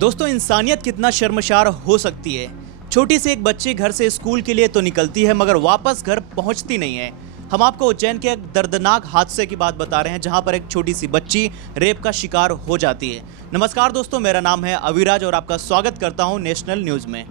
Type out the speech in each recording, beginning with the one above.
दोस्तों, इंसानियत कितना शर्मसार हो सकती है। छोटी सी एक बच्ची घर से स्कूल के लिए तो निकलती है मगर वापस घर पहुंचती नहीं है। हम आपको उज्जैन के एक दर्दनाक हादसे की बात बता रहे हैं जहां पर एक छोटी सी बच्ची रेप का शिकार हो जाती है। नमस्कार दोस्तों, मेरा नाम है अविराज और आपका स्वागत करता हूं नेशनल न्यूज में।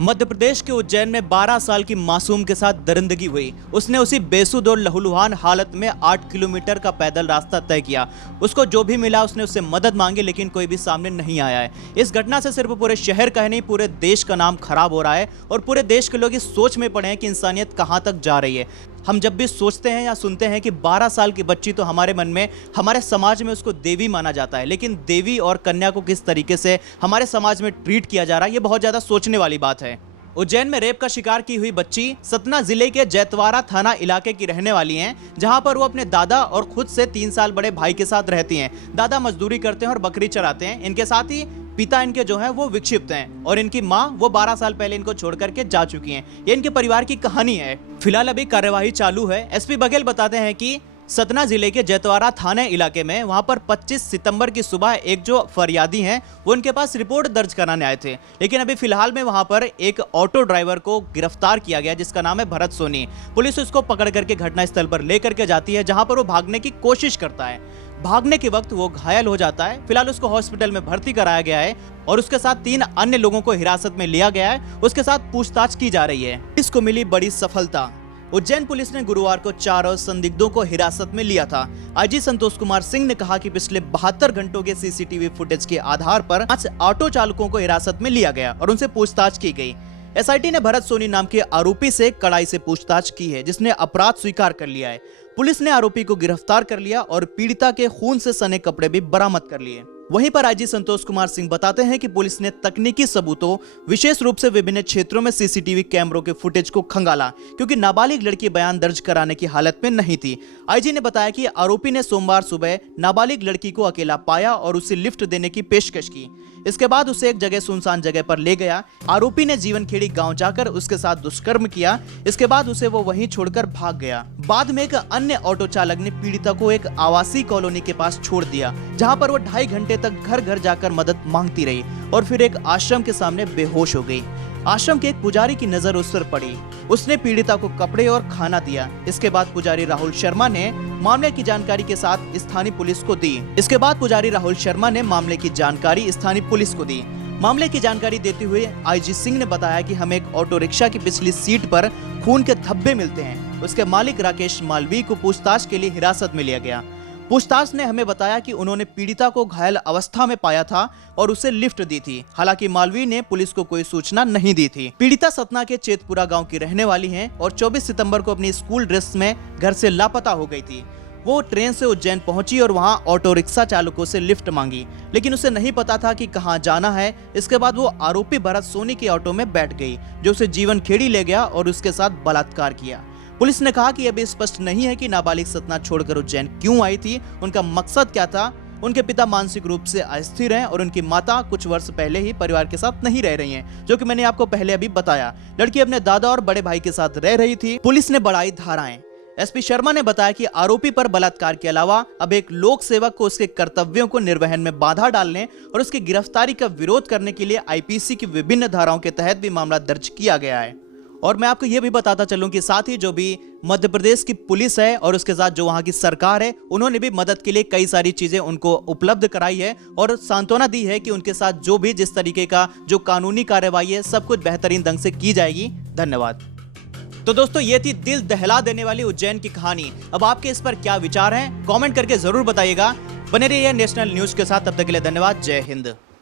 मध्य प्रदेश के उज्जैन में 12 साल की मासूम के साथ दरिंदगी हुई। उसने उसी बेसुध और लहूलुहान हालत में 8 किलोमीटर का पैदल रास्ता तय किया। उसको जो भी मिला उसने उससे मदद मांगी लेकिन कोई भी सामने नहीं आया है। इस घटना से सिर्फ पूरे शहर का ही नहीं पूरे देश का नाम खराब हो रहा है और पूरे देश के लोग इस सोच में पड़े हैं कि इंसानियत कहां तक जा रही है। हम जब भी सोचते हैं या सुनते हैं कि 12 साल की बच्ची, तो हमारे मन में, हमारे समाज में उसको देवी माना जाता है, लेकिन देवी और कन्या को किस तरीके से हमारे समाज में ट्रीट किया जा रहा है ये बहुत ज्यादा सोचने वाली बात है। उज्जैन में रेप का शिकार की हुई बच्ची सतना जिले के जैतवाड़ा थाना इलाके की रहने वाली हैं, जहां पर वो अपने दादा और खुद से 3 साल बड़े भाई के साथ रहती हैं। दादा मजदूरी करते हैं और बकरी चराते हैं। इनके साथ ही पिता इनके जो है वो विक्षिप्त हैं और इनकी माँ वो 12 साल पहले इनको छोड़ करके जा चुकी हैं। ये इनके परिवार की कहानी है। फिलहाल अभी कार्यवाही चालू है। एसपी बघेल बताते हैं कि सतना जिले के जैतवाड़ा थाने इलाके में वहां पर 25 सितंबर की सुबह एक जो फरियादी हैं वो उनके पास रिपोर्ट दर्ज कराने आए थे, लेकिन अभी फिलहाल में वहां पर एक ऑटो ड्राइवर को गिरफ्तार किया गया जिसका नाम है भरत सोनी। पुलिस उसको पकड़ करके घटनास्थल पर लेकर के जाती है जहां पर वो भागने की कोशिश करता है। भागने के वक्त वो घायल हो जाता है। फिलहाल उसको हॉस्पिटल में भर्ती कराया गया है और उसके साथ 3 अन्य लोगों को हिरासत में लिया गया है। उसके साथ पूछताछ की जा रही है। इसको मिली बड़ी सफलता। उज्जैन पुलिस ने गुरुवार को 4 संदिग्धों को हिरासत में लिया था। आईजी संतोष कुमार सिंह ने कहा कि पिछले 72 घंटों के सीसीटीवी फुटेज के आधार पर 5 ऑटो चालकों को हिरासत में लिया गया और उनसे पूछताछ की गई। एसआईटी ने भरत सोनी नाम के आरोपी से कड़ाई से पूछताछ की है जिसने अपराध स्वीकार कर लिया है। पुलिस ने आरोपी को गिरफ्तार कर लिया और पीड़िता के खून से सने कपड़े भी बरामद कर लिए। वहीं पर आईजी संतोष कुमार सिंह बताते हैं कि पुलिस ने तकनीकी सबूतों, विशेष रूप से विभिन्न क्षेत्रों में सीसीटीवी कैमरों के फुटेज को खंगाला क्योंकि नाबालिग लड़की बयान दर्ज कराने की हालत में नहीं थी। आईजी ने बताया कि आरोपी ने सोमवार सुबह नाबालिग लड़की को अकेला पाया और उसे लिफ्ट देने की पेशकश की। इसके बाद उसे एक जगह सुनसान जगह पर ले गया। आरोपी ने जीवनखेड़ी गांव जाकर उसके साथ दुष्कर्म किया। इसके बाद उसे वो वहीं छोड़कर भाग गया। बाद में एक अन्य ऑटो चालक ने पीड़िता को एक आवासीय कॉलोनी के पास छोड़ दिया जहां पर वो 2.5 घंटे तक घर घर जाकर मदद मांगती रही और फिर एक आश्रम के सामने बेहोश हो गई। आश्रम के एक पुजारी की नजर उस पर पड़ी। उसने पीड़िता को कपड़े और खाना दिया। इसके बाद पुजारी राहुल शर्मा ने मामले की जानकारी के साथ स्थानीय पुलिस को दी। मामले की जानकारी देते हुए आईजी सिंह ने बताया कि हमें एक ऑटो रिक्शा की पिछली सीट पर खून के धब्बे मिलते हैं। उसके मालिक राकेश मालवीय को पूछताछ के लिए हिरासत में लिया गया। पूछताछ ने हमें बताया कि उन्होंने पीड़िता को घायल अवस्था में पाया था और उसे लिफ्ट दी थी। हालांकि मालवीय ने पुलिस को कोई सूचना नहीं दी थी। पीड़िता सतना के चेतपुरा गांव की रहने वाली है और 24 सितंबर को अपनी स्कूल ड्रेस में घर से लापता हो गई थी। वो ट्रेन से उज्जैन पहुंची और वहां ऑटो रिक्शा चालकों से लिफ्ट मांगी, लेकिन उसे नहीं पता था कि कहां जाना है। इसके बाद वो आरोपी भरत सोनी के ऑटो में बैठ गई जो उसे जीवनखेड़ी ले गया और उसके साथ बलात्कार किया। पुलिस ने कहा कि अभी स्पष्ट नहीं है कि नाबालिग सतना छोड़कर उज्जैन क्यों आई थी, उनका मकसद क्या था। उनके पिता मानसिक रूप से अस्थिर हैं और उनकी माता कुछ वर्ष पहले ही परिवार के साथ नहीं रह रही हैं, जो कि मैंने आपको पहले अभी बताया। लड़की अपने दादा और बड़े भाई के साथ रह रही थी। पुलिस ने बढ़ाई धाराएं। एसपी शर्मा ने बताया कि आरोपी पर बलात्कार के अलावा अब एक लोक सेवक को उसके कर्तव्यों को निर्वहन में बाधा डालने और उसकी गिरफ्तारी का विरोध करने के लिए आईपीसी की विभिन्न धाराओं के तहत भी मामला दर्ज किया गया है। और मैं आपको यह भी बताता चलूं कि साथ ही जो भी मध्य प्रदेश की पुलिस है और उसके साथ जो वहां की सरकार है, उन्होंने भी मदद के लिए कई सारी चीजें उनको उपलब्ध कराई है और सांत्वना दी है कि उनके साथ जो भी जिस तरीके का जो कानूनी कार्रवाई है सब कुछ बेहतरीन ढंग से की जाएगी। धन्यवाद। तो दोस्तों, ये थी दिल दहला देने वाली उज्जैन की कहानी। अब आपके इस पर क्या विचार हैं? कमेंट करके जरूर बताइएगा। बने रहिए नेशनल न्यूज के साथ। तब तक के लिए धन्यवाद। जय हिंद।